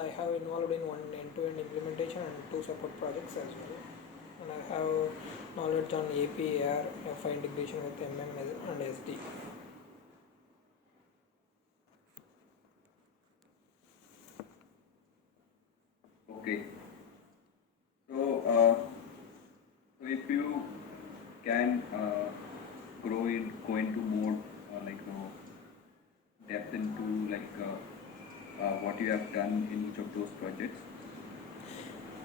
I have involved in one end-to-end implementation and two support projects as well. And I have knowledge on API, FI integration with and SD. Okay. So, so if you can go into more depth into what you have done in each of those projects.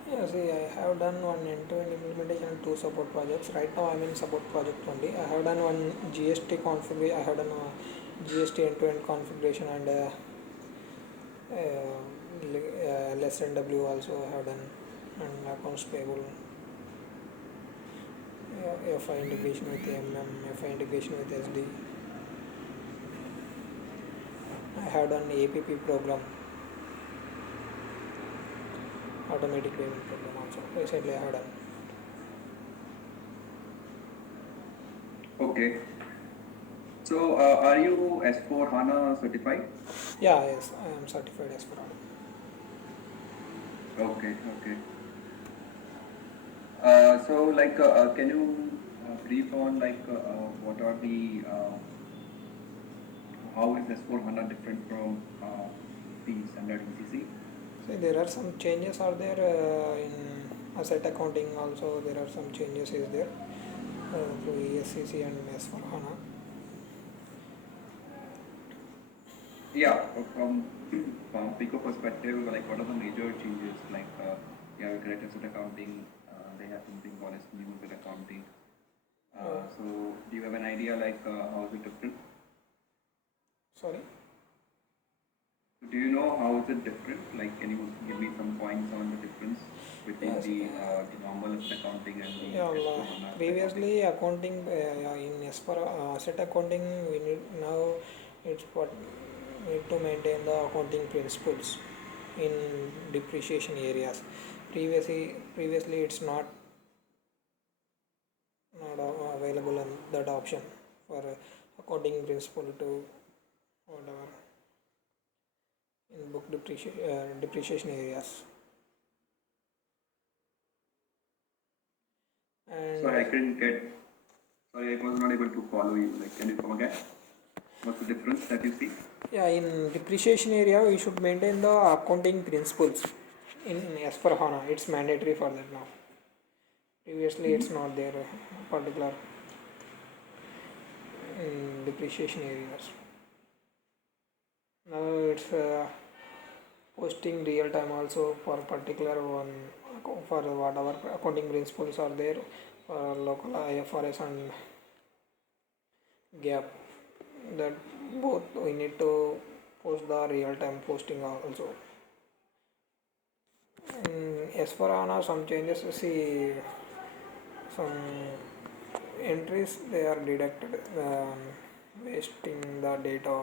Yeah, see, I have done one end-to-end implementation and two support projects. Right now, I'm in support project only. I have done one GST configuration. I have done a GST end-to-end configuration and LSNW also I have done, and accounts payable. FI integration with FI integration with SD. I have done APP program, automatic payment program also. Recently, I have done. Okay. So, are you S4 HANA certified? Yeah, yes, I am certified as per. Okay, okay. So, can you brief on what are the how is S4 HANA different from the standard ECC? So there are some changes are there in asset accounting also. There are some changes is there through ESCC and S4HANA. Yeah, from Pico perspective, like what are the major changes? You have credit asset accounting, they have something called as new asset accounting. So, do you have an idea how is it different? Sorry. Do you know how is it different? Like, can you give me some points on the difference between Yes. the normal asset accounting and the Yeah, S4HANA previously accounting in as per asset accounting we need now it's what need to maintain the accounting principles in depreciation areas. Previously it's not available in that option for accounting principle to whatever in book depreciation areas. Sorry, I And couldn't get. Sorry, I was not able to follow you. Like, can you come again? What's the difference that you see? yeah, in depreciation area we should maintain the accounting principles in as per HANA. It's mandatory for that now. Previously it's not there particular in depreciation areas. Now it's posting real time also for particular one for whatever accounting principles are there for local IFRS and gap, that both we need to post the real time posting also. As for HANA, some changes see some entries they are deducted, wasting the data,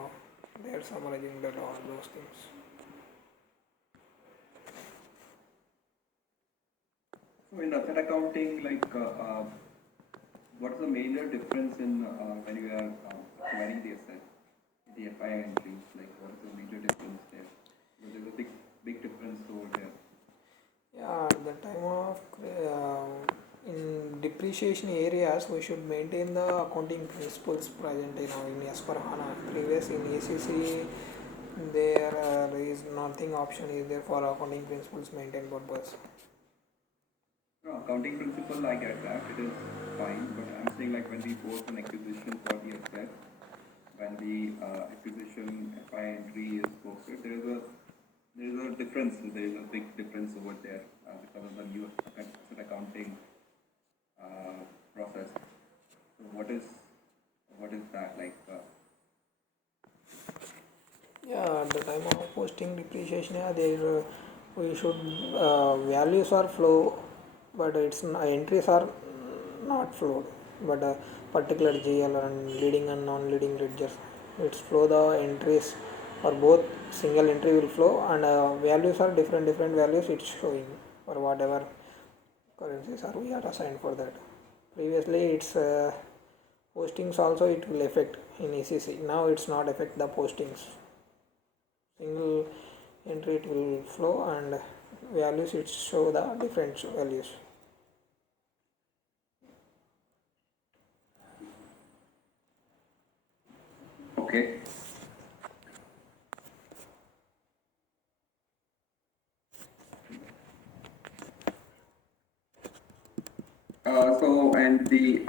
they are summarizing that all those things. So, in asset accounting, what is the major difference in when you are acquiring the asset, the FI entries? Like, what is the major difference there? Because there's a big difference over there. Yeah, at the time of in depreciation areas, we should maintain the accounting principles present in as per HANA. Previous in ACC, there is nothing option is there for accounting principles maintain purpose. No, accounting principle, I get that, it is fine, but I'm saying like when we post an acquisition for the asset, when the acquisition FI entry is posted, there is a difference. There is a big difference over there because of the new asset accounting process. So what is that like? Yeah, at the time of posting depreciation, yeah, there we should values are flow, but its entries are not flowed. But particular GL and leading and non-leading ledgers, it's flow the entries for both single entry will flow and values are different values it's showing for whatever currencies are we are assigned for that. Previously, it's postings also it will affect in ECC. Now it's not affect the postings. Single entry it will flow, and values it show the different values. Okay. So and the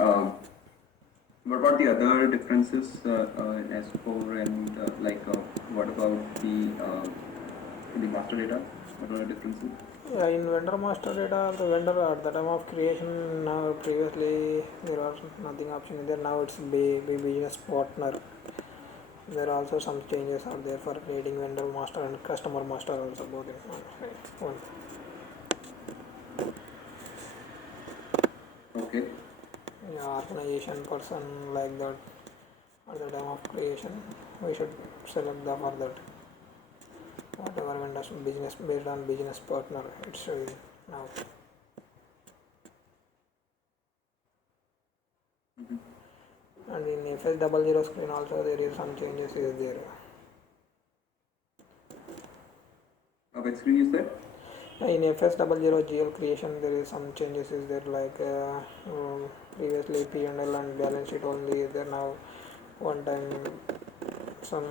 what about the other differences in S4 and what about the master data? What are the differences? Yeah, in vendor master data, the vendor at the time of creation, now previously there was nothing option there. Now it's be business partner. There are also some changes are there for creating vendor master and customer master also both in one. Okay. Yeah, organization person like that at the time of creation, we should select the for that. Whatever vendors business based on business partner, it's showing now. And in FS00 screen also there is some changes is there. Which screen you said? In FS00 GL creation there is some changes is there, like previously P&L and balance sheet only is there. Now one time some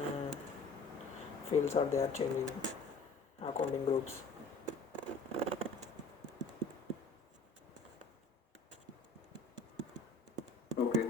fields are there changing, accounting groups. Okay.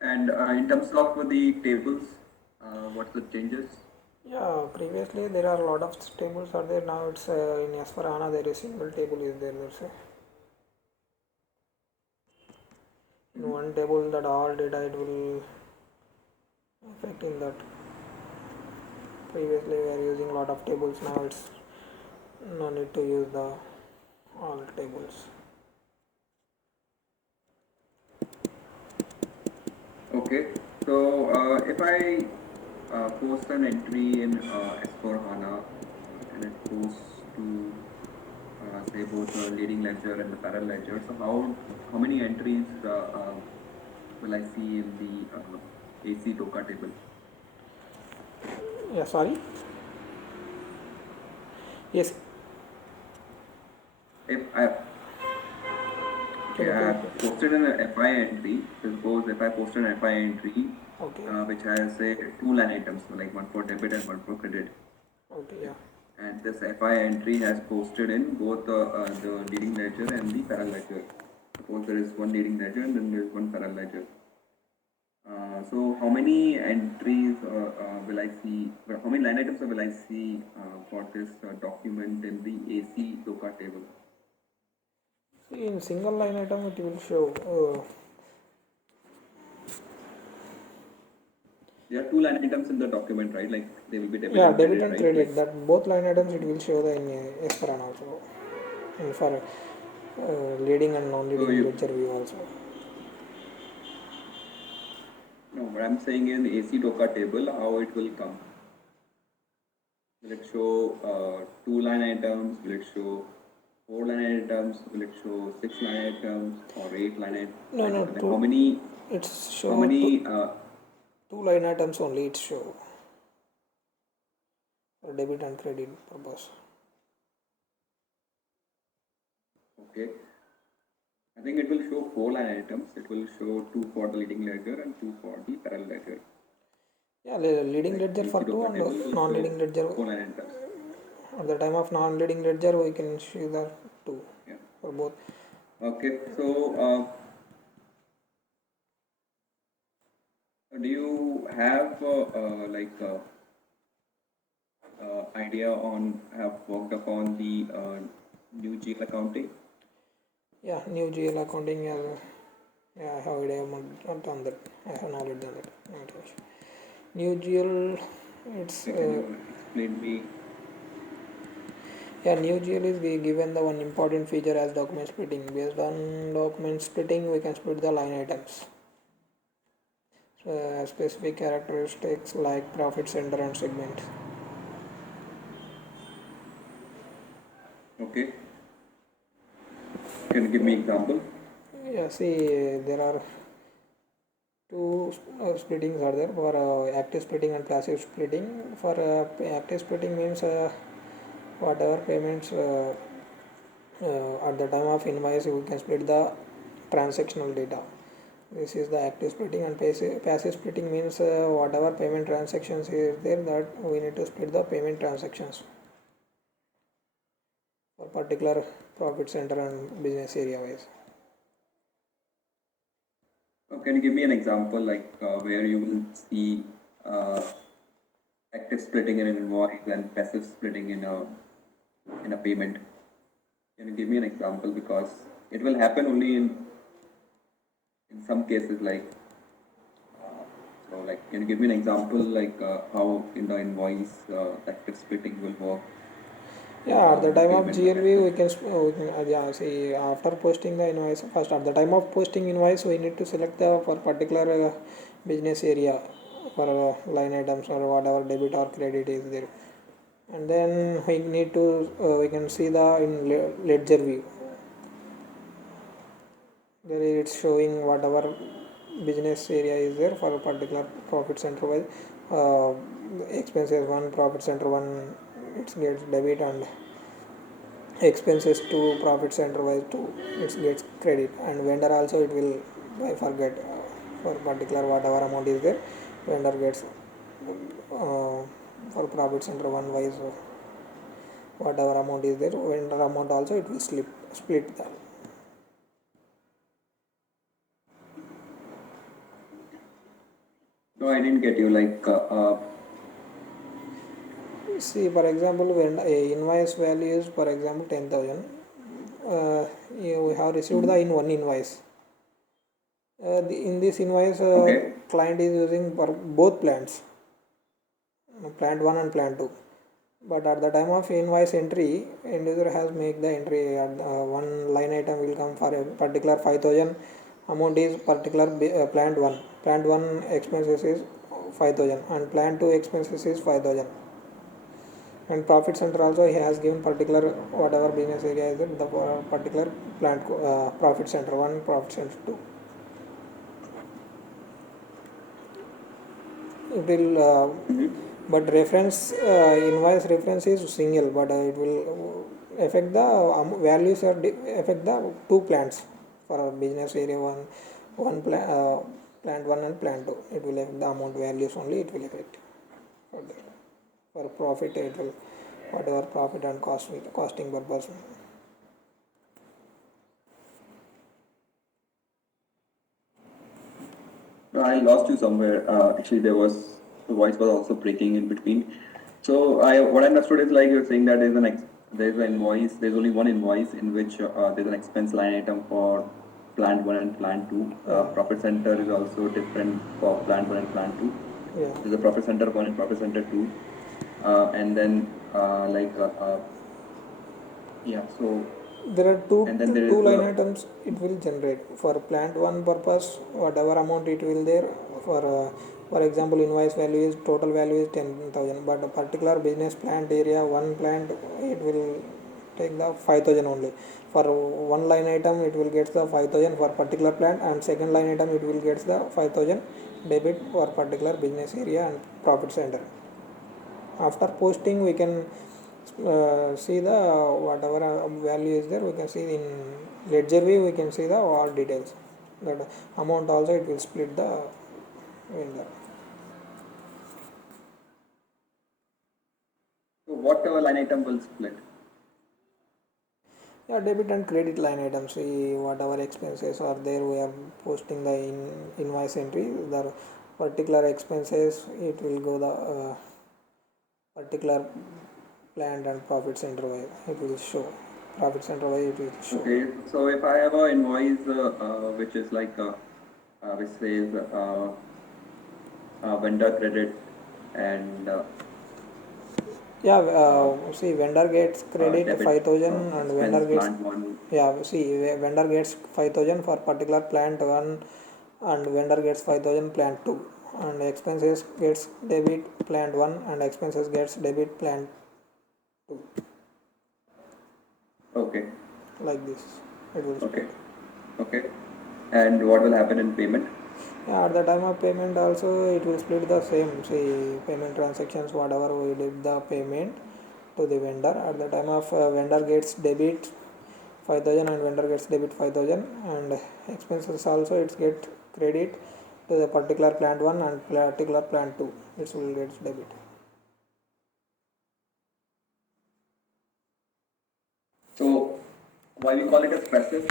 And in terms of the tables, what's the changes? Yeah, previously there are a lot of tables are there. Now it's in S4HANA there is single table is there. Let's say in one table that all data it will affect in that. Previously we are using a lot of tables. Now it's no need to use the all tables. Okay. So if I post an entry in S4 HANA and it goes to say both the leading ledger and the parallel ledger, so how many entries will I see in the AC Doka table? Yeah, sorry. Yes. If I Can Okay, you I please? have posted an FI entry. Suppose if I posted an FI entry Okay. which has say two line items, so like one for debit and one for credit. Okay. Yeah. And this FI entry has posted in both the leading ledger and the parallel ledger. Suppose there is one leading ledger and then there is one parallel ledger. So how many entries will I see, how many line items will I see for this document in the AC Doka table? See, in single line item it will show. There are two line items in the document, right? Like they will be debit Yeah, and debit credit, and right? credit. Like That both line items it will show the in Esperan also. And for leading and so non-leading you ledger view also. no, what I'm saying in AC Doka table, how it will come. Will it show two line items? Will it show four line items? Will it show six line items or eight line items? No, no, Like two. It's how show many two line items only. It show for debit and credit purpose. okay. I think it will show four line items. It will show two for the leading ledger and two for the parallel ledger. Yeah, leading Like ledger AC for two Doka and table will show non-leading ledger. four line items. At the time of non-leading ledger, we can see the two Yeah. for both. Okay. So do you have idea on have worked upon the new GL accounting? Yeah, new GL accounting. Yeah, I have idea on that. I have knowledge on that. Okay. New GL, it's Can you explain me? yeah, new GL is given the one important feature as document splitting. Based on document splitting, we can split the line items. Specific characteristics like profit center and segment. Okay. Can you give me example? Yeah, see, there are two splittings are there for active splitting and passive splitting. For active splitting means whatever payments at the time of invoice we can split the transactional data. This is the active splitting, and passive splitting means whatever payment transactions is there, that we need to split the payment transactions for particular profit center and business area wise. Can you give me an example like where you will see active splitting in an invoice and passive splitting in a payment? Can you give me an example, because it will happen only in some cases, like so like can you give me an example like how in the invoice active splitting will work? Yeah, at the In the time of payment, the GLV, passive. we can yeah, see, after posting the invoice, first at the time of posting invoice, we need to select the for particular business area for line items or whatever debit or credit is there, and then we need to we can see the in ledger view. There it's showing whatever business area is there for a particular profit center wise. Expenses one, profit center one, it gets debit, and expenses to profit center wise to it gets credit, and vendor also it will by forget for particular whatever amount is there, vendor gets for profit center one wise whatever amount is there, vendor amount also it will split that. No, I didn't get you. Like See, for example, when a invoice value is for example 10,000, you have received the in one invoice. In this invoice, okay, client is using for both plants, plant 1 and plant 2. But at the time of invoice entry, end user has make the entry at one line item will come for a particular 5,000 amount is particular plant 1. Plant 1 expenses is 5,000 and plant 2 expenses is 5,000. And profit center also he has given particular whatever business area is it, the particular plant profit center 1, profit center 2. It will but reference invoice reference is single, but it will affect the values or affect the two plants for business area 1, plant 1 and plant 2. It will affect the amount values only, it will affect for the, for profit it will whatever profit and costing purpose. no, I lost you somewhere. Actually, there was the voice was also breaking in between. So I what I understood is like you're saying that there's an invoice. There's only one invoice in which there's an expense line item for plant one and plant two. Yeah, Profit center is also different for plant one and plant two. yeah. There's a profit center one and profit center two, and then yeah. So There are and then there two is line the items it will generate for plant one purpose whatever amount it will there for example invoice value is total value is 10,000, but a particular business plant area one plant it will take the 5,000 only. For one line item it will get the 5,000 for particular plant, and second line item it will get the 5,000 debit for particular business area and profit center. After posting we can see the whatever value is there, we can see in ledger view we can see the all details, that amount also it will split the vendor. so whatever line item will split. Yeah, debit and credit line items, see whatever expenses are there we are posting the invoice entry, the particular expenses it will go the particular plant and profit center wise it will show, profit center wise it will show. Okay, so if I have an invoice which is like which says vendor credit and Yeah, see, vendor gets credit debit 5,000 and vendor expense gets, plant one. yeah, see, vendor gets 5,000 for particular plant 1 and vendor gets 5,000 plant 2 and expenses gets debit plant 1 and expenses gets debit plant 2, Okay, like this it will okay, split. okay. And what will happen in payment? Yeah, at the time of payment also it will split the same, see, payment transactions whatever we did the payment to the vendor, at the time of vendor gets debit 5,000 and vendor gets debit 5,000 and expenses also it get credit to the particular plant 1 and particular plant 2, it will get debit. So why we call it as passive?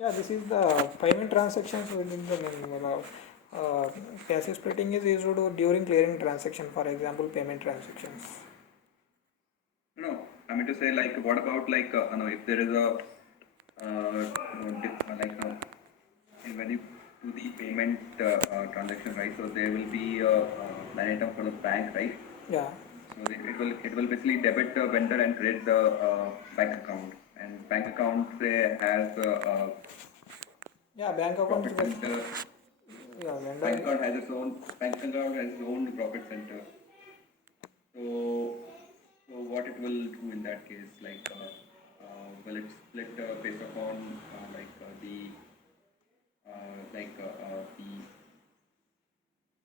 Yeah, this is the payment transactions within the passive splitting is used to do during clearing transaction, for example payment transactions. No, I mean to say, like, what about like if there is a when you do the payment transaction, right? So there will be a line item for the bank, right? Yeah, So it will basically debit the vendor and credit the bank account. And bank account has yeah, bank account profit is like, center. yeah, vendor, Bank account has its own profit center. So what it will do in that case, like will it split based upon the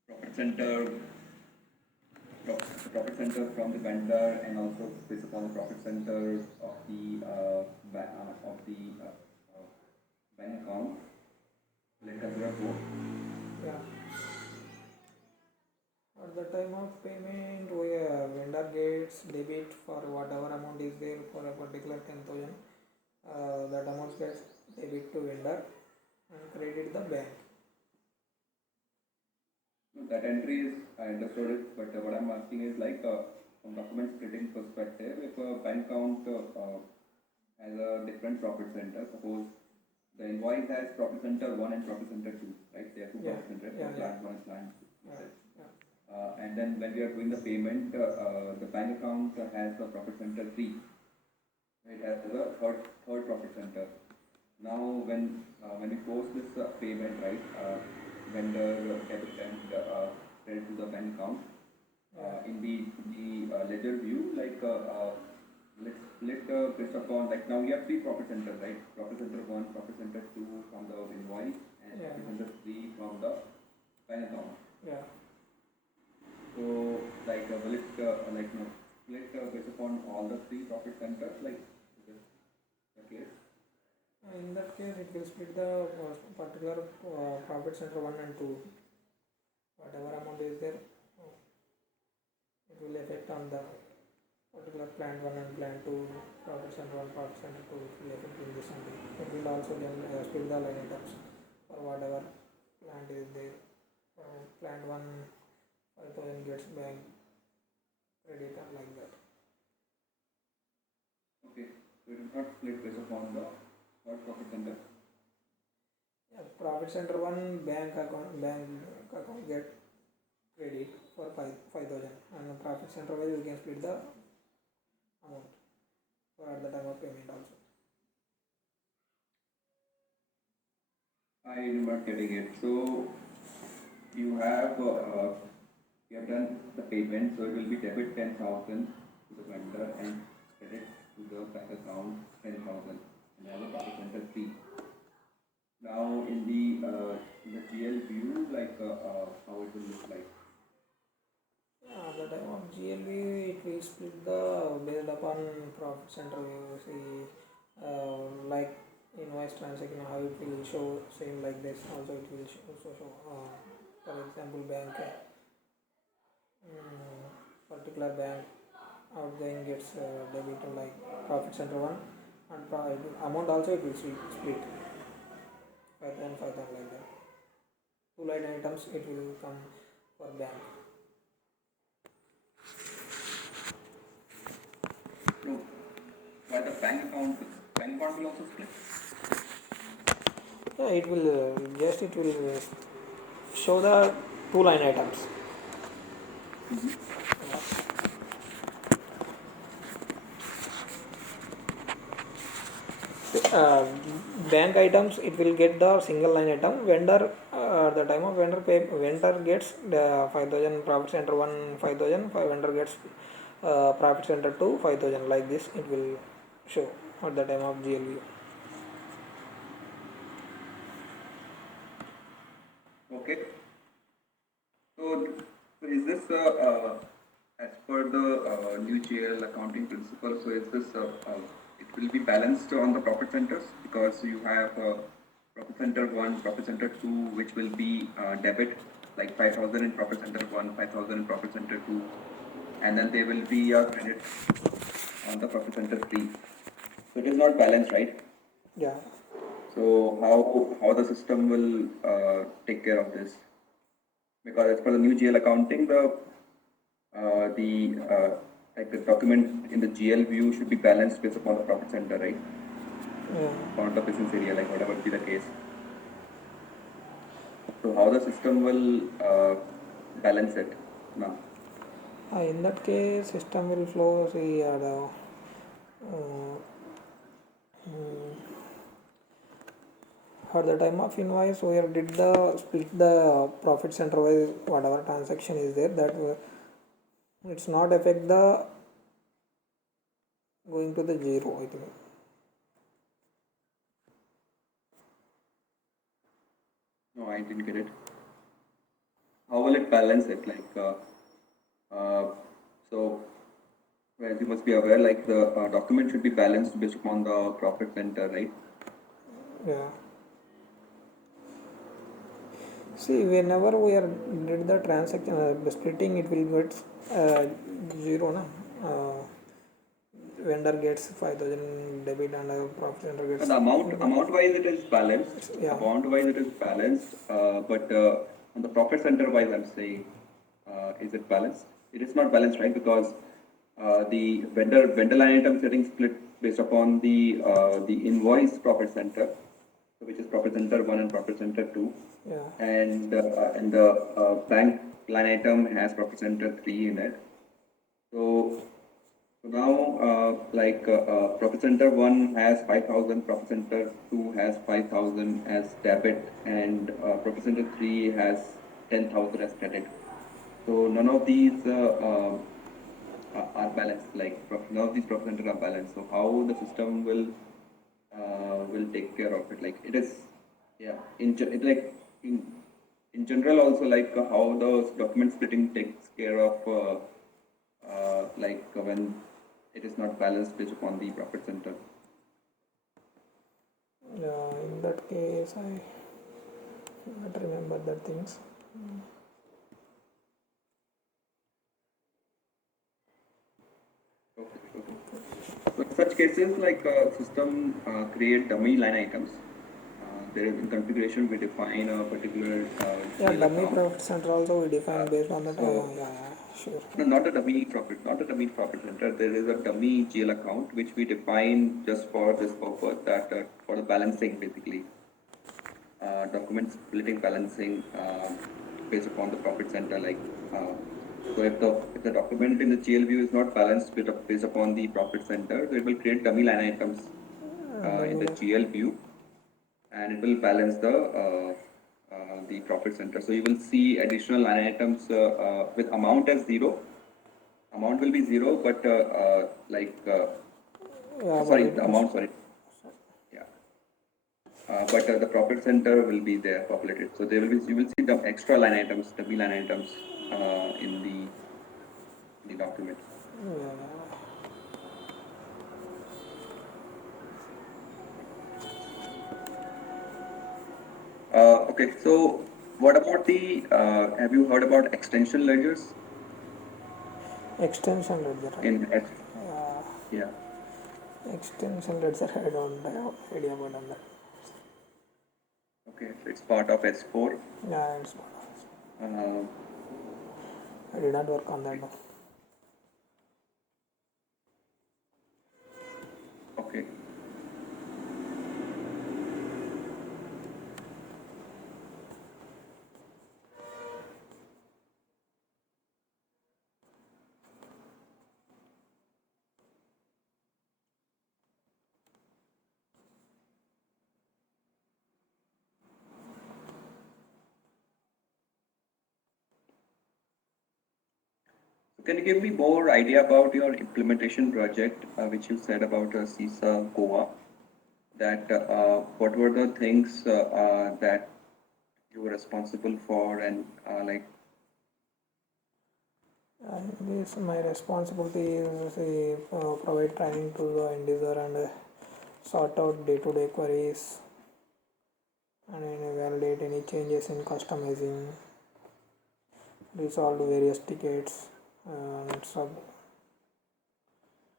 profit center profit center from the vendor, and also based upon the profit center of the bank account. Will it consider both? yeah. At the time of payment, we vendor gets debit for whatever amount is there for a particular 10,000. That amount gets debit to vendor and credit the bank. That entry is, I understood it, but what I'm asking is like from document splitting perspective, if a bank account has a different profit center, suppose the invoice has profit center 1 and profit center 2, right? They are two Yeah, profit centers, yeah, so yeah, plant 1 and plant 2. yeah, yeah, And then when we are doing the payment, the bank account has the profit center 3. It has a third profit center. Now, when we post this payment, right, vendor debit and credit to the bank account, in the ledger view, like let's split based upon, like, now we have three profit centers, right? Profit center 1, profit center 2 from the invoice, and yeah, profit center 3 from the bank account. yeah. So, like, will it split based upon all the three profit centers, like, is this the case? In that case, it will split the particular profit center 1 and 2. Whatever amount is there, it will affect on the particular plant 1 and plant 2, profit center 1, profit center 2, it will affect in this only. It will also then split the line items for whatever plant is there. Plant 1, 5,000 gets bank credit and like that. Okay, so it is not split based upon the third profit center. Yeah, profit center 1 bank account get credit for 5,000 and the profit center wise we can split the amount for at the time of payment also. I am not getting it. So you have done the payment, so it will be debit 10,000 to the vendor and credit to the bank account 10,000, and have a profit center 3. Now in the GL view, like how it will look like. At the time of GLV, it will split the based upon profit center. You see, like invoice transaction, how it will show same like this. Also, it will also show. For example, bank particular bank outgoing gets debit to like profit center 1 and amount also it will split 5,000 like that. Two line items it will come for bank. No, why the bank account will also split. Yeah, it will just it will show the two line items. uh, bank items, it will get the single line item. Vendor, at the time of vendor gets the 5,000 profit center 1 5,000, vendor gets profit center 2 5,000, like this it will show at the time of GLV. Okay. So, is this as per the new GL accounting principle? So, is this it will be balanced on the profit centers, because you have profit center 1, profit center 2, which will be debit, like 5,000 in profit center 1, 5,000 in profit center 2, and then there will be a credit on the profit center 3. So, it is not balanced, right? Yeah. So, how the system will take care of this? Because as per the new GL accounting, like the document in the GL view should be balanced based upon the profit center, right? Yeah. On the business area, like whatever be the case. So how the system will balance it now? In that case, system will flow. See, at the time of invoice, we have did the split the profit center wise, whatever transaction is there, that it's not affect the going to the zero, I think. No, I didn't get it. How will it balance it? So as you must be aware, like the document should be balanced based upon the profit center, right? Yeah. See, whenever we are did the transaction splitting, it will get zero, na. Vendor gets 5,000 debit and profit center gets. And the amount wise it is balanced. Yeah. Amount wise it is balanced, but on the profit center wise, I'm saying, is it balanced? It is not balanced, right? Because the vendor line item getting split based upon the invoice profit center, which is profit center 1 and profit center 2. Yeah. And the bank line item has profit center 3 in it. So now, profit center 1 has 5,000, profit center 2 has 5,000 as debit, and profit center 3 has 10,000 as credit. So none of these are balanced. Like none of these profit centers are balanced. So how the system will take care of it? Like it is, yeah. In general also, like how the document splitting takes care of when it is not balanced based upon the profit center. Yeah, in that case, I not remember that things. Okay. So in such cases, like system create dummy line items. There is in configuration we define a particular Yeah, GL dummy account. profit center also we define based on that. So Yeah, sure. no, not a dummy profit center. There is a dummy GL account which we define just for this purpose, that for the balancing basically. Document splitting balancing based upon the profit center. So if the document in the GL view is not balanced based upon the profit center, so it will create dummy line items in the GL view, and it will balance the profit center. So you will see additional line items with amount as 0. Amount will be 0, but sorry, the amount, sorry. Yeah. But the profit center will be there populated. So there will be, you will see the extra line items, dummy line items in the document. Okay, so what about have you heard about extension ledgers? Extension ledger. In yeah. Extension ledger, I don't have idea about that. Okay, so it's part of S4. Yeah, it's I did not work on that. Okay. Can you give me more idea about your implementation project, which you said about CISA Goa? That what were the things that you were responsible for, and like This my responsibility is provide training to the end user and sort out day-to-day queries and validate any changes in customizing, resolve various tickets, and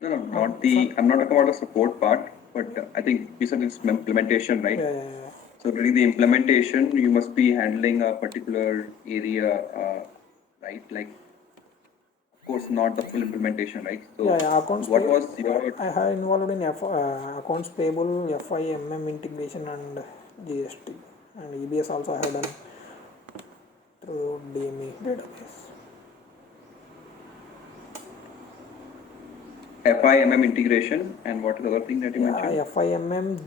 no, no, not some the. I'm not talking about the support part, but I think you said it's implementation, right? yeah. So during the implementation, you must be handling a particular area, right? Like, of course, not the full implementation, right? So, Accounts what pay. was your I have involved in accounts payable, FIMM integration and GST, and EBS also I have done through DME database. FIMM integration, and what is the other thing that you mentioned? Yeah, FIMM,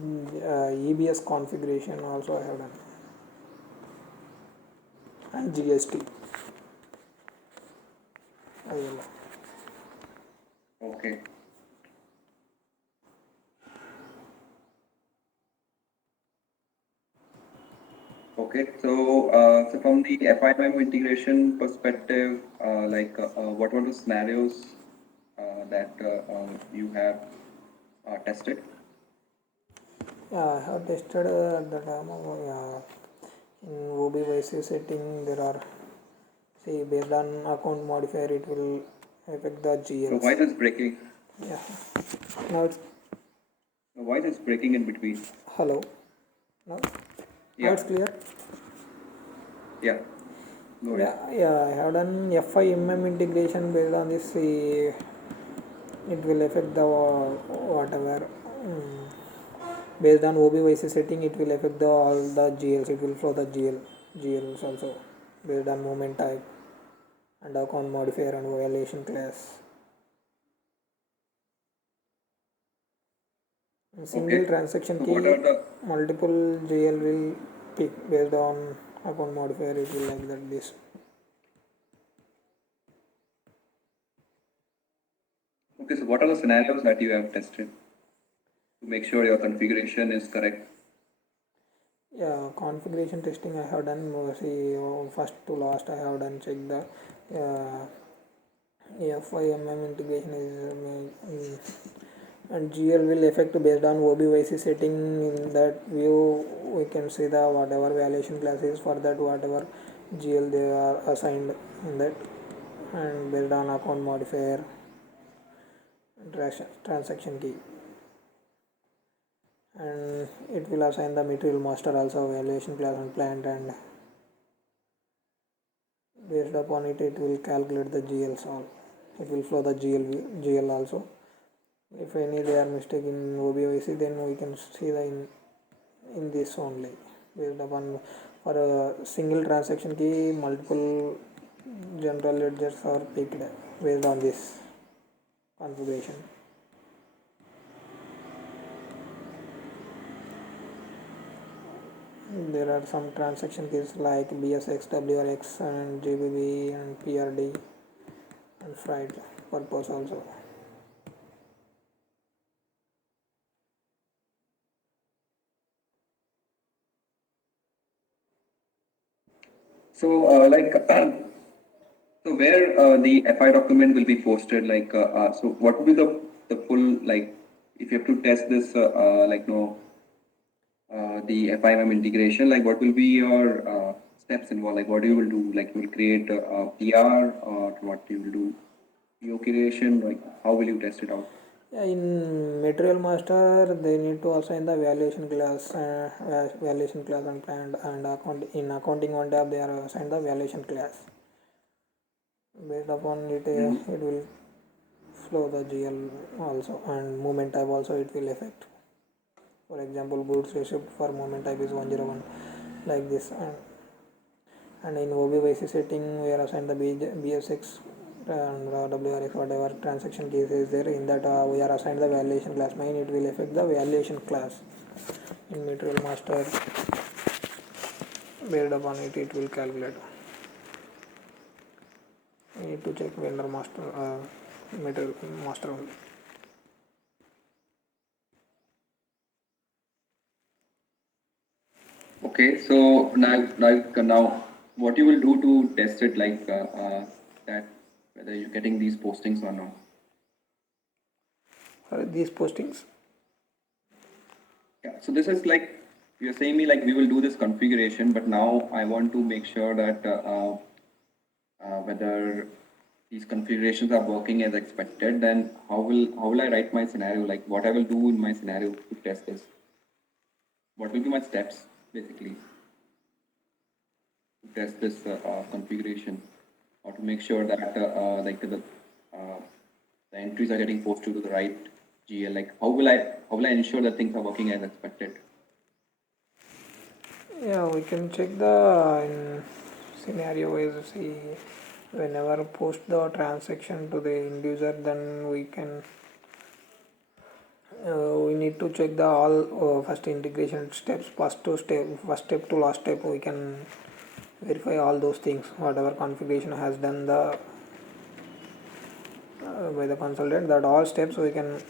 EBS configuration also I have done, and GST. ILO. Okay. Okay, so from the FIMM integration perspective, what were the scenarios that you have tested? Yeah, I have tested at the time of in OBYC setting there are based on account modifier it will affect the So GLs. why this breaking? Yeah. Now it's Why this breaking in between? hello. Now Yeah, it's clear. yeah, go ahead. Yeah. I have done FIMM integration based on this. It will affect the whatever. Based on OBYC setting, it will affect the all the GLs. It will flow the GLs also based on movement type and account modifier and violation class. Single Okay. transaction So what are key, the multiple GL will pick based on account modifier. It will like that this. okay? So what are the scenarios that you have tested to make sure your configuration is correct? Yeah, configuration testing I have done. First to last I have done check the FIMM integration is and GL will affect based on OBYC setting. In that view, we can see the whatever valuation class is for that whatever GL they are assigned in that, and based on account modifier transaction key, and it will assign the material master also valuation class and plant, and based upon it it will calculate the GLs all. It will flow the GL also. If any they are mistake in OBOC, then we can see the in this only based upon for a single transaction key multiple general ledgers are picked based on this configuration. There are some transaction keys like BSX, WRX and GBB and PRD and fried purpose also. So so where the FI document will be posted, so what will be the full, like, if you have to test this, the FIMM integration, like what will be your steps involved? Like what you will do? Like you will create a PR, or what you will do? PO creation, like how will you test it out? Yeah, in material master they need to assign the valuation class and planned, and accounting one tab they are assigned the valuation class. Based upon it, Mm. it will flow the GL also, and movement type also it will affect. For example, goods received for movement type is 101 like this, and in OBYC setting we are assigned the BSX and WRX whatever transaction case is there. In that we are assigned the valuation class. Main it will affect the valuation class in material master. Based upon it, it will calculate. We need to check vendor master, material master only. Okay, so now, what you will do to test it, that whether you're getting these postings or not? These postings. Yeah. So this is like you're saying me like we will do this configuration, but now I want to make sure that whether these configurations are working as expected. Then how will I write my scenario? Like what I will do in my scenario to test this? What will be my steps basically to test this configuration, or to make sure that the entries are getting posted to the right GL? Like how will I ensure that things are working as expected? Yeah, we can check the in scenario wise. See, whenever post the transaction to the end user, then we need to check the all first integration steps, first step to last step. We can verify all those things. Whatever configuration has done the by the consultant, that all steps we can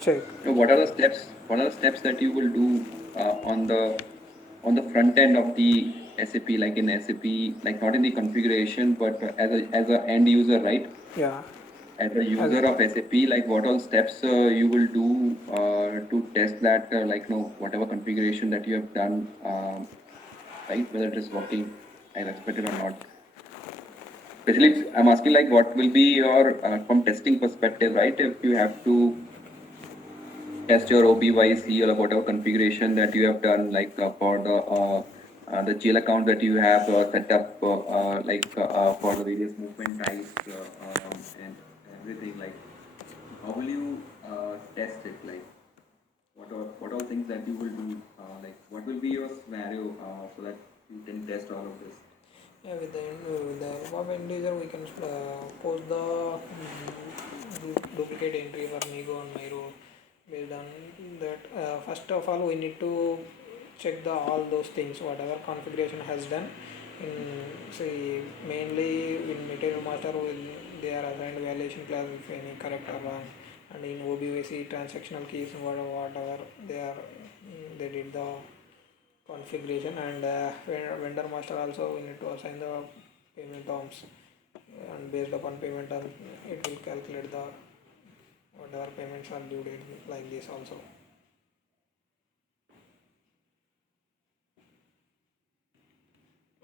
check. So what are the steps? What are the steps that you will do on the front end of the SAP, like in SAP, like not in the configuration, but as a end user, right? Yeah. As a As user of SAP, like what all steps you will do to test that, whatever configuration that you have done, right, whether it is working as expected or not. Especially, I'm asking like what will be your from testing perspective, right? If you have to test your OBYC or whatever configuration that you have done, like for the GL account that you have set up, for the various movement types and everything. Like, how will you test it? Like, what are things that you will do? What will be your scenario so that you can test all of this? yeah, with the help of end user, we can post the duplicate entry for Migo and Miro. Based on that, first of all, we need to check the all those things, whatever configuration has done. In say mainly in material master, they are assigned valuation class if any correct or wrong, and in OBVC transactional keys, whatever they did the configuration, and vendor master also we need to assign the payment terms, and based upon payment term it will calculate the whatever payments are due date like this also.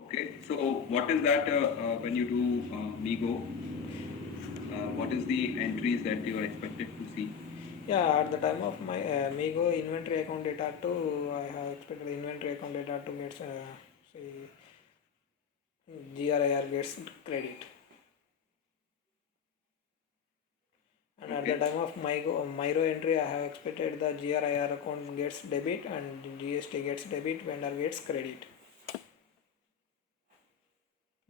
Okay, so what is that when you do Migo? What is the entries that you are expected to see? Yeah, at the time of my Migo inventory account data to I have expected inventory account data to get say GRIR gets credit. And at the Okay, time of Myro entry, I have expected the GRIR account gets debit and GST gets debit, vendor gets credit.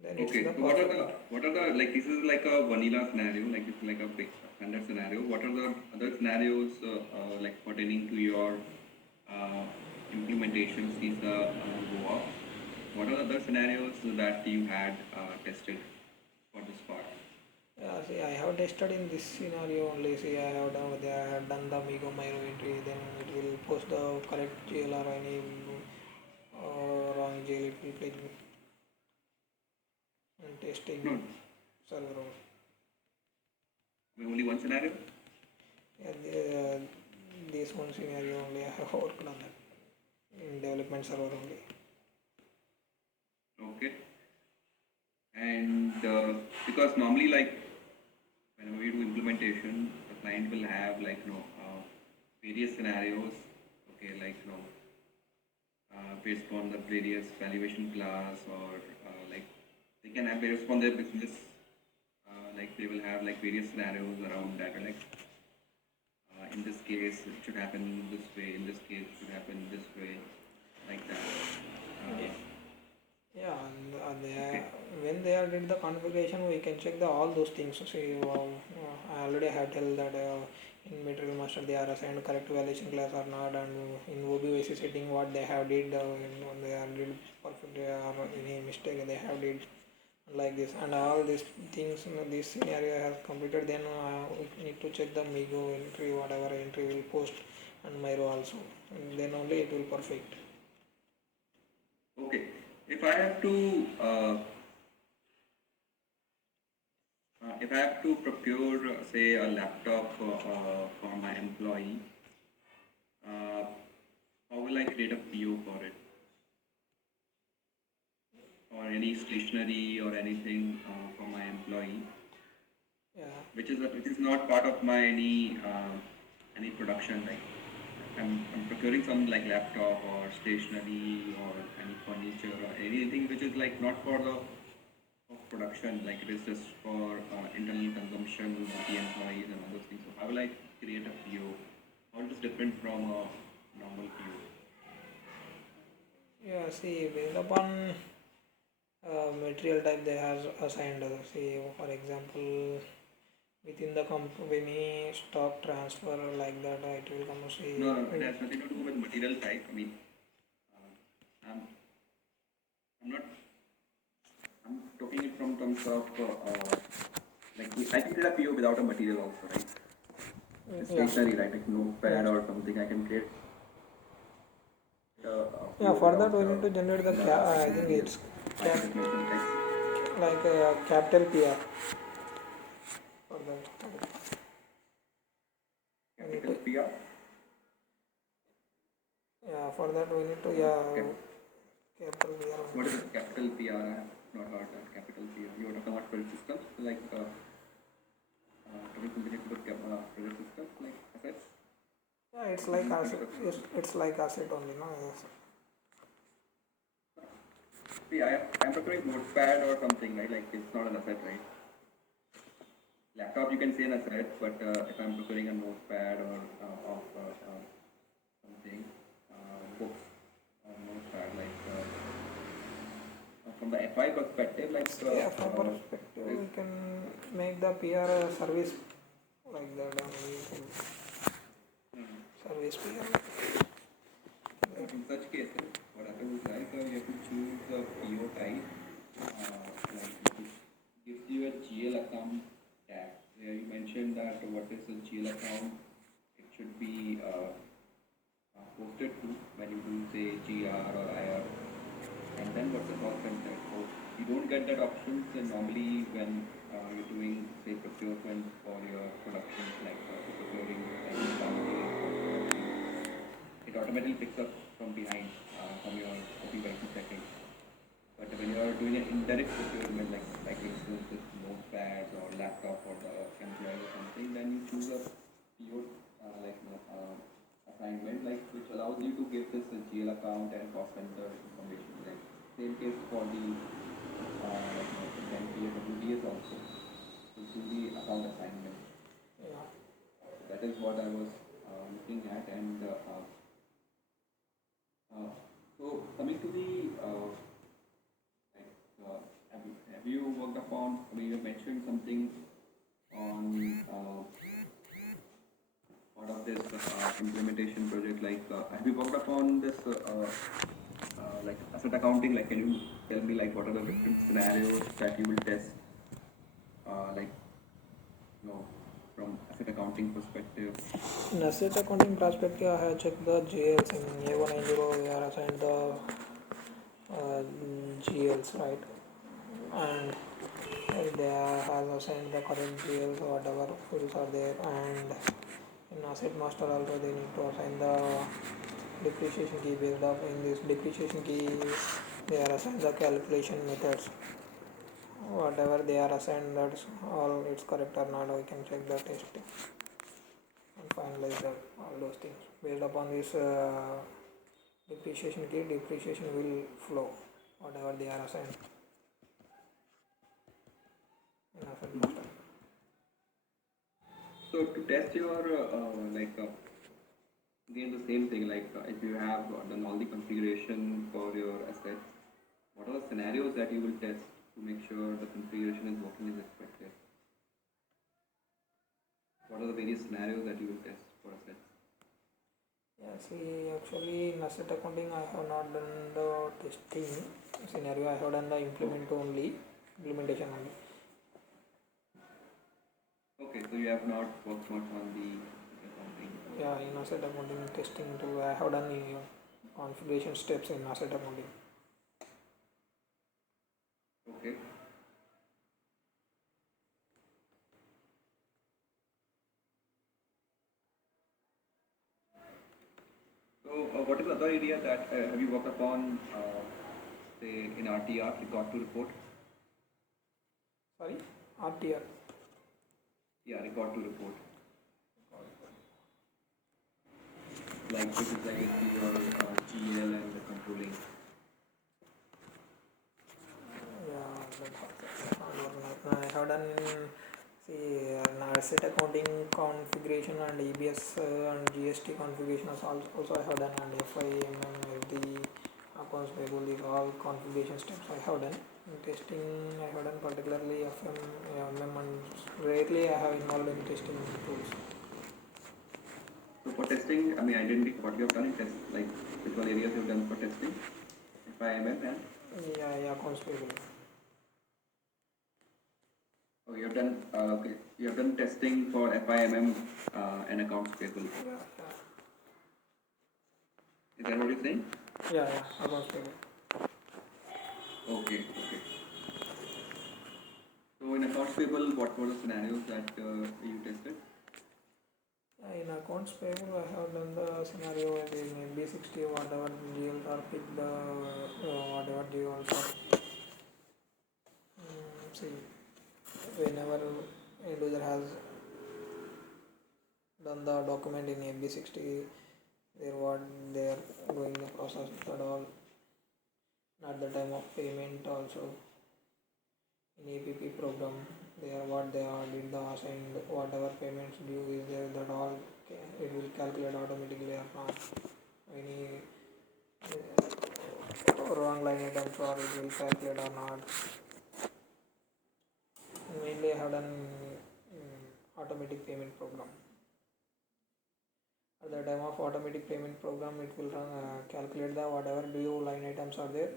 Then it's okay. the So profit. what are the like this is like a vanilla scenario, like it's like a big standard scenario. What are the other scenarios like pertaining to your uh, implementation sees go up? What are the other scenarios that you had tested for this part? Yeah, see, I have tested in this scenario only. See, I have done the Migo Myro entry. Then it will post the correct GL or any wrong GL. It will play and No, testing server. only one scenario. Yeah, this one scenario only I have worked on that in development server only. Okay, and because normally like whenever we do implementation, the client will have various scenarios. Okay, based on the various valuation class, or they can have based on their business. They will have like various scenarios around that. In this case, it should happen this way. In this case, it should happen this way, like that. Yeah. Uh, Yeah, and okay. when they are did the configuration, we can check the all those things. See, I already have tell that in material master they are assigned correct valuation class or not, and in OBVC setting what they have did, when they are did perfect or any mistake they have did, like this, and all these things, this scenario has completed, then we need to check the Migo entry, whatever entry will post, and Miro also, and then only it will perfect. Okay. If I have to if I have to procure, say, a laptop for my employee, uh, how will I create a PO for it? Or any stationery or anything for my employee, Yeah, which is not part of my any production. Like I'm procuring some like laptop or stationery or any furniture or anything which is like not for the of production, like it is just for internal consumption of the employees and other things. So how will I create a PO? How it is different from a normal PO? yeah, see, based upon material type they have assigned, see, for example, within the company stock transfer, like that, it will come, see, No, no, it has nothing to do with material type. I mean, I'm not. I'm talking it from terms of like I can create a PO without a material also, right? It's yeah, stationary, right? Like yeah, notepad or something. I can create a yeah, PO for that without we need to generate the I think material. it's I can cap, just mention text. like capital PR for that. We need Capital to, PR. yeah, for that we need to, yeah, Cap- capital PR. what is it? Capital PR. I have not heard that. Capital PR. You are talking about credit systems, like talking something about credit systems, like assets. Yeah, it's like Business asset, infrastructure. it's like asset only, no? Yes. See, I'm procuring notepad or something, right? Like it's not an asset, right? Laptop you can say an asset, but if I'm procuring a notepad or of something, books or notepad, like from the FI perspective, like Yeah, from perspective, this, we can make the PR service like that, we can service PR. in such cases, what happens is like you have to choose the PO type, like it gives you a GL account tag. Where you mentioned that what is a GL account, it should be posted to when you do say GR or IR, and then what's the cost center. So you don't get that option normally when you're doing say procurement for your production, like procuring any quantity for production. It automatically picks up from behind from your copy by checking. But when you are doing an indirect procurement, like for instance with notepads or laptop for the employee or something, then you choose a PO assignment, like which allows you to give this a GL account and cost center information. Like same case for the then PWDs also. So do the account assignment. Yeah. That is what I was looking at, and uh, so coming to the like, have you worked upon? I mean, you mentioned something on part of this implementation project. Like, have you worked upon this like asset accounting? Like, can you tell me like what are the different scenarios that you will test? Like, you know, from asset accounting perspective. In asset accounting perspective, I have checked the GLs in A190, we are assigned the GLs, right? And they have assigned the current GLs, whatever fields are there, and in asset master also they need to assign the depreciation key. Based up in this depreciation key, they are assigned the calculation methods. Whatever they are assigned, that's all it's correct or not, we can check the testing and finalize that, all those things. Based upon this depreciation key, depreciation will flow, whatever they are assigned in asset master. So to test your again the same thing, like if you have done all the configuration for your assets, what are the scenarios that you will test to make sure the configuration is working as expected? What are the various scenarios that you will test for assets? Yeah, see, actually in asset accounting I have not done the testing scenario, I have done the implement only. implementation only. Okay, so you have not worked much on the accounting. Yeah, in asset accounting testing too, I have done configuration steps in asset accounting. Okay. So, what is the other area that have you worked upon, say, in RTR, record to report? Sorry, RTR. Yeah, record to report. Like this is like your GL and the controlling. Yeah, that's hard. I have done asset accounting configuration and EBS and GST configuration also I have done, and FIMM, FD, accounts payable, these all configuration steps I have done. In testing I have done particularly FM, and rarely I have involved in testing tools. So for testing, I mean, I didn't get what you have done in test, like which all areas you have done for testing, FIMM and? Yeah, accounts payable. Oh, you have done, okay, you have done testing for FIMM and accounts payable. Yeah, Is that what you're saying? yeah, accounts payable. Okay, okay. So in accounts payable, what were the scenarios that you tested? In accounts payable, I have done the scenario where in B60, whatever deals are picked, whatever deals are. See, whenever end user has done the document in MB60, what they are going the process at all. At the time of payment also, in APP program, what they are did the assigned whatever payments due is there, that all it will calculate automatically or not. Any wrong line items or it will calculate or not. Mainly I have done automatic payment program. At the time of automatic payment program, it will calculate the whatever due line items are there.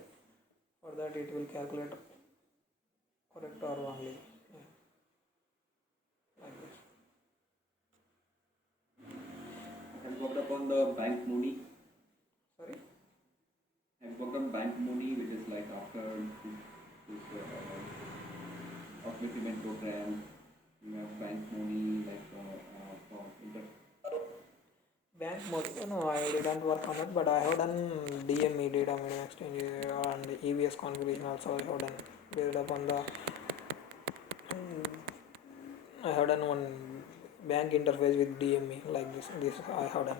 For that, it will calculate correct or wrongly. Yeah. Like this. Have you worked upon the bank money? Sorry. Have you worked on bank money, which is like after this automatic payment program, you have bank money like for interest. Bank mode, I didn't work on it, but I have done DME, data medium exchange, and EBS configuration also I have done. Based upon the, I have done one bank interface with DME like this. This I have done.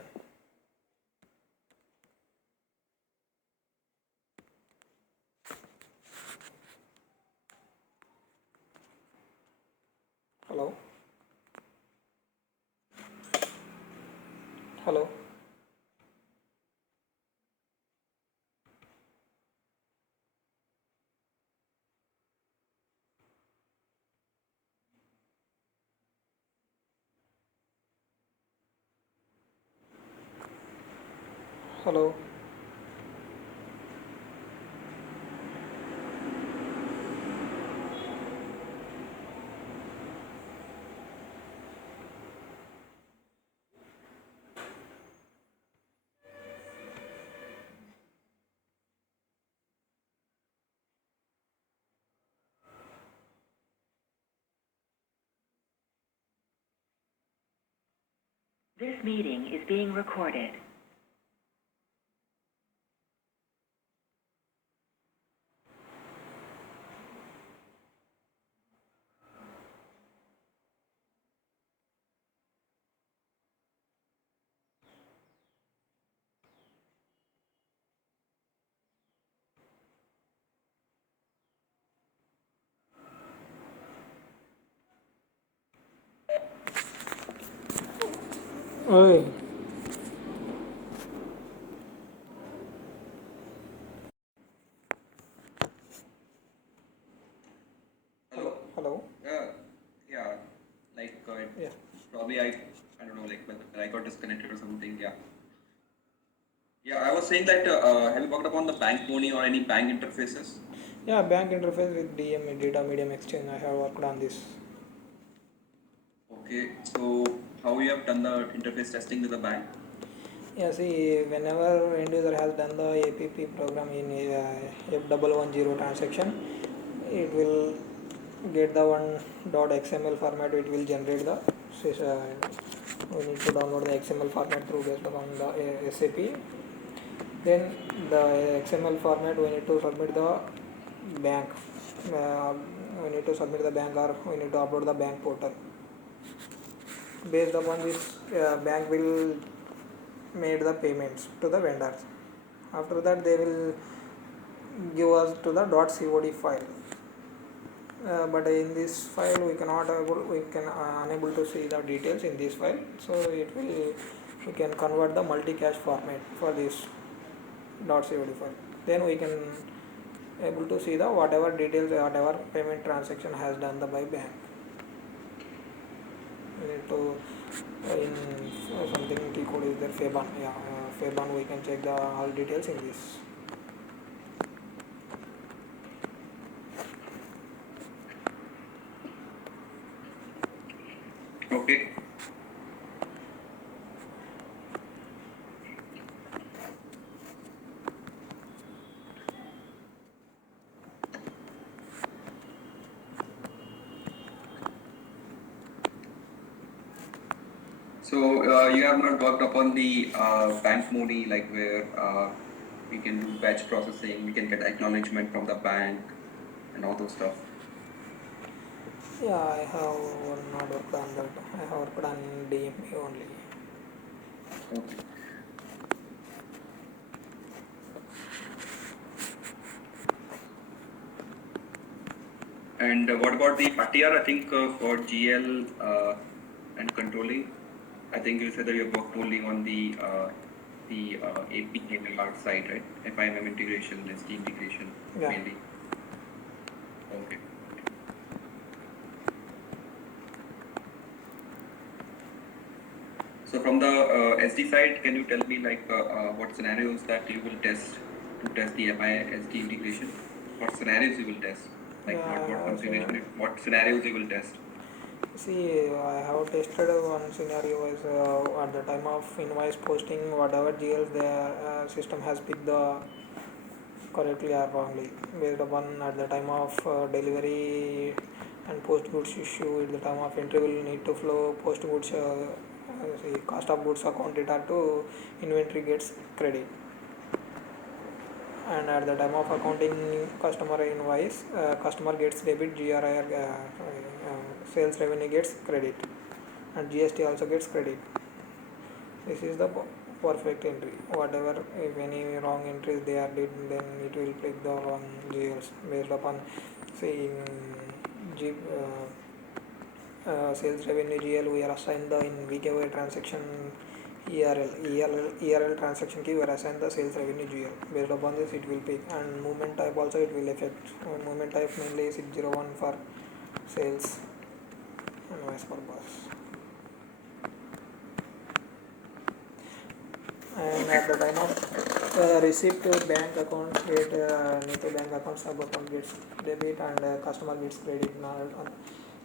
Hello. Hello. Hello. This meeting is being recorded. Hey. Hello. Hello. Yeah, like Yeah. probably I don't know, like whether I got disconnected or something. Yeah. Yeah, I was saying that have you worked upon the bank money or any bank interfaces? Yeah, bank interface with DM data medium exchange. I have worked on this. Okay, so how you have done the interface testing with the bank? Yeah, see, whenever end user has done the APP program in F110 transaction, it will get the one .xml format. It will generate the we need to download the XML format through based upon the SAP. Then the XML format we need to submit the bank. Uh, we need to submit the bank or we need to upload the bank portal. Based upon this, bank will made the payments to the vendors. After that, they will give us to the .cod file. But in this file we can unable to see the details in this file. So we can convert the multi-cache format for this .cod file. Then we can able to see the whatever details, whatever payment transaction has done the by bank. We need to in something T code is there, Faban. Yeah, Faban we can check the all details in this. Okay. So you have not worked upon the bank money, like where we can do batch processing, we can get acknowledgement from the bank and all those stuff. Yeah, I have not worked on that. I have worked on DMP only. Okay. And what about the RTR? I think for GL and controlling, I think you said that you have worked only on the AP and art side, right? FIMM integration, SD integration, Yeah. mainly. Okay. So from the SD side, can you tell me like what scenarios that you will test to test the FI SD integration? What scenarios you will test? Like Yeah, not I what have configuration, what scenarios you will test? see, I have tested one scenario is at the time of invoice posting, whatever GLs the system has picked the correctly or wrongly, based upon at the time of delivery and post goods issue. At the time of entry will need to flow post goods cost of goods account data to inventory gets credit, and at the time of accounting customer invoice, customer gets debit, GRI sales revenue gets credit, and GST also gets credit. This is the perfect entry. Whatever if any wrong entries they are did, then it will take the wrong GLs based upon say in G, sales revenue GL we are assigned the in VKY transaction ERL transaction key we are assigned the sales revenue GL. Based upon this it will pick, and movement type also it will affect. Movement type mainly is 601 for sales and vice versa. And at the time of receipt to bank accounts get need to bank accounts sub account gets debit and customer gets credit. Now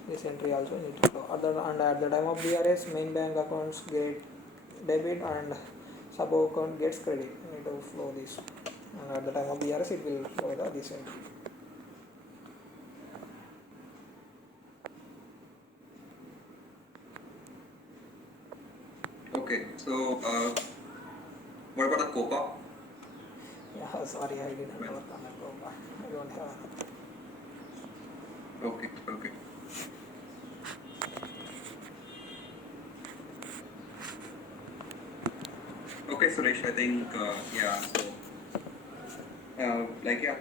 this entry also need to flow. And at the time of BRS, main bank accounts get debit and sub account gets credit. Need to flow this. And at the time of BRS, it will flow this entry. Okay, so what about the COPA? Yeah, sorry, I didn't work on that. I don't have. Okay, okay. Okay, Suresh, I think, yeah, so, like, yeah,